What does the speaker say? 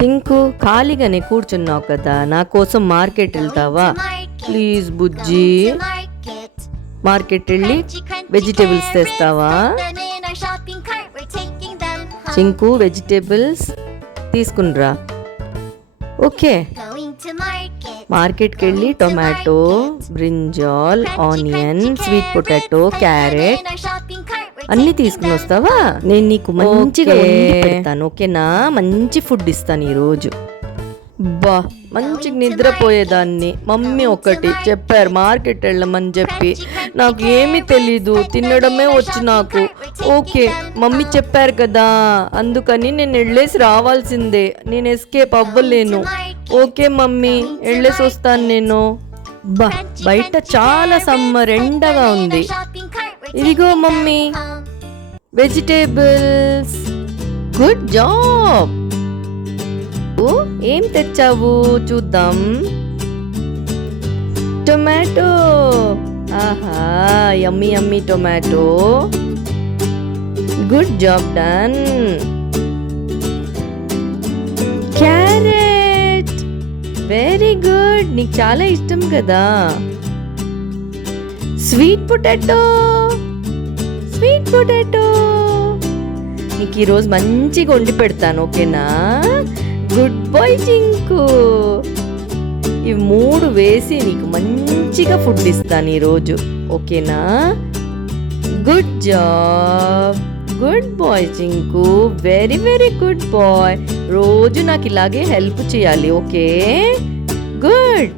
టింకు ఖాళీగానే కూర్చున్నావు కదా, నా కోసం మార్కెట్ వెళ్తావా? ప్లీజ్ బుజ్జి, మార్కెట్ వెళ్ళి వెజిటేబుల్స్ తెస్తావా? చింకు వెజిటేబుల్స్ తీసుకునిరా. ఓకే, మార్కెట్కి వెళ్ళి tomato, brinjal, onion, sweet potato, carrot అన్నీ తీసుకుని వస్తావా? నేను నీకు మంచిగా వండి పెడతాను, ఓకేనా? మంచి ఫుడ్ ఇస్తాను ఈరోజు. బా, మంచిగా నిద్రపోయేదాన్ని. మమ్మీ ఒకటి చెప్పారు మార్కెట్ వెళ్ళమని చెప్పి, నాకు ఏమీ తెలీదు, తినడమే వచ్చు నాకు. ఓకే, మమ్మీ చెప్పారు కదా, అందుకని నేను వెళ్ళేసి రావాల్సిందే, నేను ఎస్కేప్ అవ్వలేను. ఓకే మమ్మీ, వెళ్ళేసి వస్తాను నేను. బా, బయట చాలా సమ్మర్ ఎండగా ఉంది. ఇదిగో మమ్మీ వెజిటేబుల్స్. Good job. ఏం తెచ్చావు చూద్దాం. టొమాటో. ఆహా, yummy yummy tomato. Good job done. Carrot. Very good, నీకు చాలా ఇష్టం కదా. Sweet potato. స్వీట్ పొటాటో నీకు ఈరోజు మంచిగా వండి పెడతాను, ఓకేనా? Good boy Chinku. ఇవి 3 వేసి నీకు మంచిగా ఫుడ్ ఇస్తాను ఈరోజు, ఓకేనా? Good job. Good boy Chinku, very very good boy. రోజు నాకు ఇలాగే హెల్ప్ చేయాలి, ఓకే? గుడ్.